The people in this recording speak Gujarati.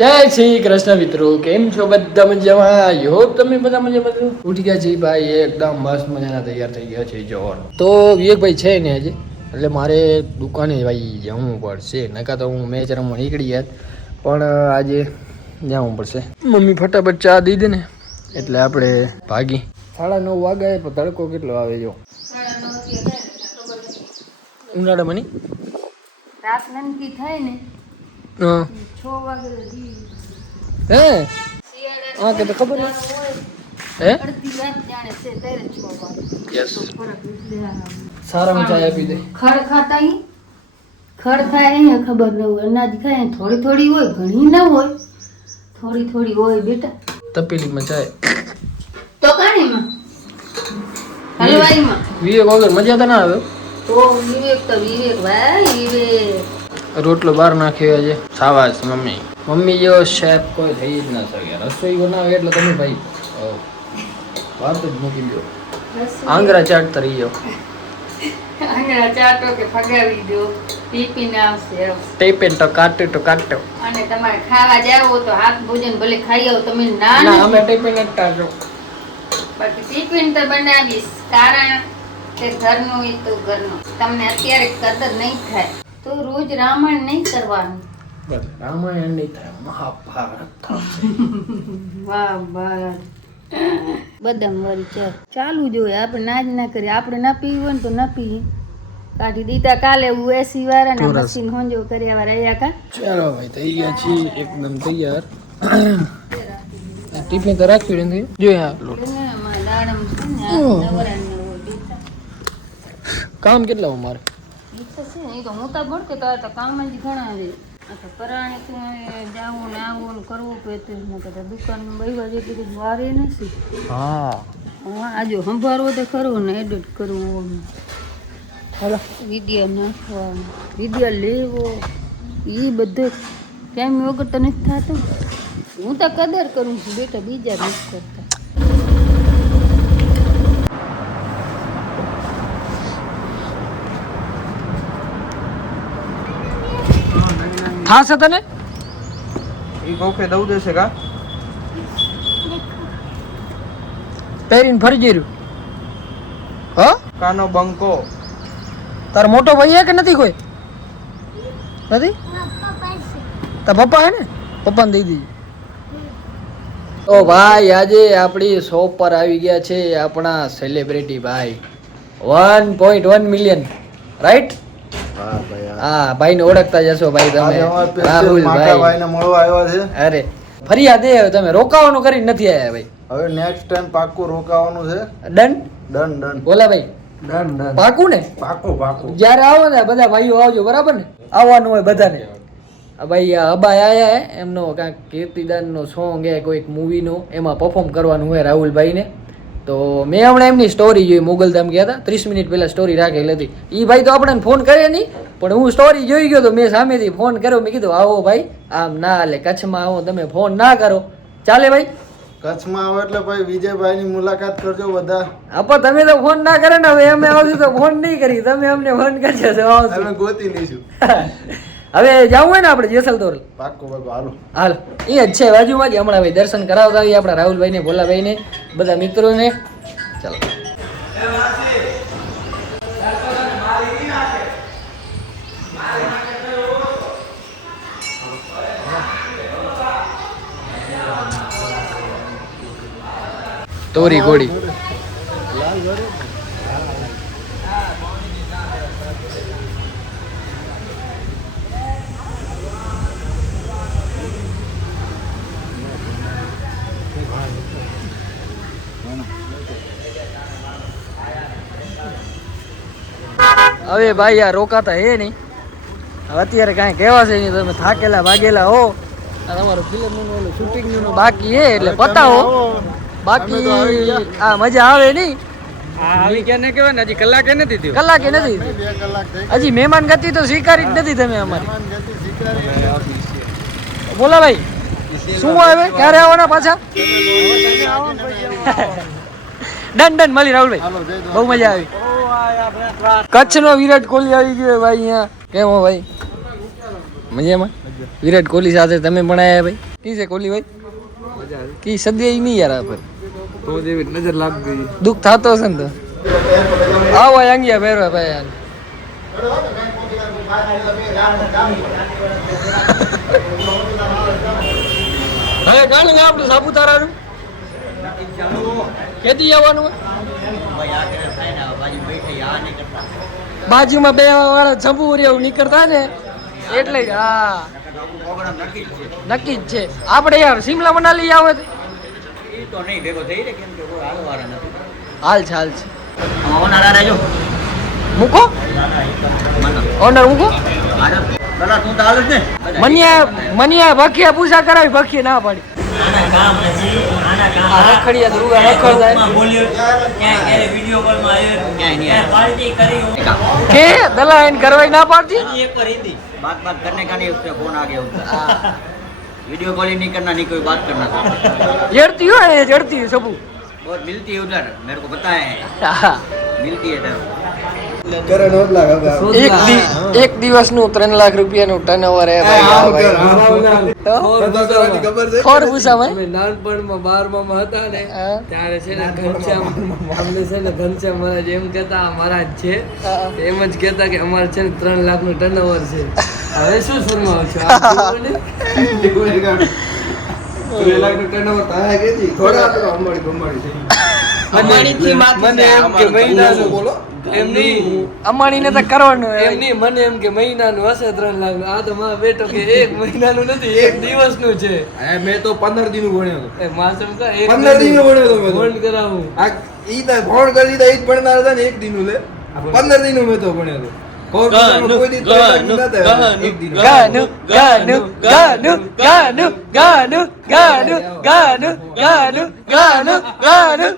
જય શ્રી કૃષ્ણ મિત્રો, કેમ છો બધા મજામાં? આઈ હોપ તમે બધા મજામાં ઉઠી ગયા છે ભાઈ, એકદમ મસ્ત મજાના તૈયાર થઈ ગયા છે. જોર તો વિવેકભાઈ છે ને હજી, એટલે મારે દુકાને ભાઈ જવું પડશે, નકા તો હું મેચ રમવા નીકળી યાર, પણ આજે જવું પડશે. મમ્મી ફટાફટ ચા દઈ દે ને એટલે આપણે ભાગી. 9:30 વાગ્યા પણ તડકો કેટલો આવે જો ઉનાળામાં નહીં રાત નનકી થાય ને હા 6 વાગે હે હા કે તો ખબર નહીં હે અડધી રાત જાણે છે ત્યારે 6 વાગે. યસ તો ફરક એટલે સારામાં ચા આપી દે. ખડ ખાય અહીંયા ખબર ન હોય, અનાજ ખાય થોડી થોડી હોય, ઘણી ન હોય, થોડી થોડી હોય બેટા. તપેલીમાં ચાય તો કાણીમાં હલવાઈમાં વિવેક વગર મજા તો ના આવે. તો વિવેક ભાઈ વિવેક રોટલો બહાર નાખ્યો છે. સાવાસ મમ્મી જેવો શેફ કોઈ થઈ જ ના શકે. રસોઈ બનાવે એટલે તમે ભાઈ બહાર તો જ મૂકી દો, આંગળા ચાટતા રહી જાઓ. આંગળા ચાટો કે ફગાવી દો, ટીપીને આવશે. ટેપેન તો કાટો અને તમારે ખાવા જાવ તો હાથ ભોજન ભલે ખાઈ આવો તમે. ના અમે ટેપેન જ ટાટો, બાકી ટિફિન તો બનાવીશ, કારણ કે ઘરનું એ તો ઘરનું. તમને અત્યારે કદર નહીં થાય તો રોજ રામાયણ નહીં કરવાનું. બસ રામાયણ નહીં થાય, મહાભારત થશે. મહાભારત બદામ વાળી ચા ચાલુ જોઈએ. આપણે ના જ ના કરીએ, આપણે ના પીવું હોય ને તો ના પીએ. કાઢી દીધા કાલે એસી વાળા ને મશીન હોંજો કર્યા રહ્યા કા. ચાલો ભાઈ થઈ ગયા છીએ એકદમ તૈયાર. ટિફિન તો રાખ્યું નથી જોઈએ લોટ. કામ કેટલા મારે હું તો ભણતો તો કામ જ ઘણા છે. પરાણે તો જાવું ને આવું ને કરવું પડતું ને કદાચ દુકાન બહેવા જેટલી વારે નથી. હા આ જો સંભાળવો તો કરવું ને એડિટ કરવું, હાલો વિડીયો નાખવાનો, વિડીયો લેવો, એ બધું કેમ વગર તો નથી થતું. હું તો કદર કરું છું બેટા, બીજા નથી કરતા. થાશે તને ઈ કોકે દઉં દેશે કા પહેરીને ફરી જઈ રહ્યું. હા કાનો બંકો તારો મોટો ભાઈ હે કે નથી? કોઈ નથી? તારા પપ્પા હે ને? પપ્પાને દઈ દીધી. તો ભાઈ આજે આપણી શોપ પર આવી ગયા છે આપણા સેલિબ્રિટી ભાઈ, 1.1 મિલિયન રાઈટ? હા ભાઈ હા ભાઈને ઓળખતા જશો ભાઈ તમે, રાહુલ ભાઈને મળવા આવ્યા છે. અરે ફરિયાદ એ હવે તમે રોકાવાનું કરીને નથી આવ્યા ભાઈ. હવે નેક્સ્ટ ટાઈમ પાક્કું રોકાવાનું છે. ડન ડન બોલા ભાઈ, પાકું ને? પાક્કું જ્યારે આવો ને બધા ભાઈઓ આવજો, બરાબર ને? આવવાનું હોય બધાને. ભાઈ અબાય આયા હે, એમનો કાંઈક કીર્તિદાનનો સોંગ હે કોઈક મૂવીનો, એમાં પરફોર્મ કરવાનું હોય રાહુલભાઈને. તો મેં હમણાં એમની સ્ટોરી જોઈ, મોગલધામ ગયા હતા, 30 મિનિટ પહેલાં સ્ટોરી રાખેલી હતી. એ ભાઈ તો આપણને ફોન કરે નહીં, પણ હું સ્ટોરી જોઈ ગયો તો મેં સામેથી ફોન કર્યો. મેં કીધું આવો ભાઈ, આમ ના હાલે, કચ્છમાં આવો તમે ફોન ના કરો, ચાલે ભાઈ? કચ્છમાં આવો એટલે ભાઈ વિજયભાઈની મુલાકાત કરજો બધા. આપો તમે તો ફોન ના કરે ને, હવે અમે આવશું તો ફોન નહીં કરી, તમે અમને ફોન કરજો તો આવશું. અમે ગોતી લઈશું. હવે જવું હોય ને આપણે જેસલતોર, પાક્કું બાબા હાલો. હાલ એ જ છે બાજુમાં જ. હમણાં ભાઈ દર્શન કરાવતા આવીએ આપણા રાહુલભાઈને, ભોલાભાઈને, બધા મિત્રોને. ચાલો તોરી ઘોડી હવે ભાઈ આ રોકાતા હે નહીં. અત્યારે કાંઈ કહેવા છે નહીં, તમે થાકેલા ભાગેલા હો. આ તમારું ફિલ્મનું ઓલું શૂટિંગનું બાકી છે એટલે પતાવો, બાકી આ મજા આવે નહીં. આવી ક્યાં ને કહેવાય ને, હજી કલાકે નથી થયું. કલાકે નથી, 2 કલાક થઈ. હજી મહેમાન ગતિ તો સ્વીકારી જ નથી તમે અમારી. મહેમાન ગતિ સ્વીકારી. બોલા ભાઈ શું આવે, ક્યારે આવવાના પાછા? ડન મળી રાહુલભાઈ, બહુ મજા આવી. કચ્છનો વિરાટ કોહલી આવી ગયો ભાઈ અહીંયા. કેમ હો ભાઈ? મજામાં? વિરાટ કોહલી સાથે તમે પણ આવ્યા ભાઈ? કી છે કોલી ભાઈ કી સદે નહીં યાર આ પર તો જેવી નજર લાગ ગઈ દુઃખ થતો હશે ને તો આવો આંગિયા પહેરવા ભાઈ યાર હવે ગાણ આપણું સાપુતારાનું કેદી આવવાનું બાજુમાં બે વાળા જંબુર એવું નીકળતા ને એટલે જ હા નક્કી જ છે આપણે યાર શિમલા મનાલી આવે હાલ છે મૂકો ઓનર મૂકો મનિયા ભખિયા પૂછા કરાવી ભખી ના પાડી રખડિયા ધ્રુવા રખડતા કે દલા એને કરવાય ના પાડતી बात करने का नहीं उसका फोन आ गया उसका वीडियो कॉलिंग नहीं करना नहीं कोई बात करना जड़ती हो जड़ती है सबू बहुत मिलती है उधर मेरे को पता है मिलती है इधर એક દિવસનું 3 લાખ રૂપિયાનું ટર્નઓવર હે ભાઈ ખોર પૂછામાં નાનપણમાં 12માં હતા ને ત્યારે છે ને ઘનશ્યામ અમને છે ને ઘનશ્યામ મહારાજ એમ કહેતા મહારાજ છે એમ જ કહેતા કે અમારે છે ને 3 લાખનું ટર્નઓવર છે હવે શું શરમાવ છો 2 લાખનું ટર્નઓવર થાય કે થોડા અંબાડી મને એમ કે મહિનાનું બોલો એમ નહીં અંબાણીને તો કરવાનું એમ નહીં મને એમ કે મહિનાનું હશે 3 લાખ આ તો મારો બેટો કે એક મહિનાનું નથી એક દિવસનું છે મેં તો 15 દિન ભણ્યો હતો એ માસમ કા 15 દિન ભણ્યો હતો મેં ફોન કરાવું આ ઈ તો ફોન કરી દીધા ઈ જ ભણનાર હતા ને એક દિનનું લે 15 દિન મેં તો ભણ્યો હતો કોઈ દી એક દિન ગાનું ગાનું ગાનું ગાનું ગાનું ગાનું ગાનું ગાનું ગાનું ગાનું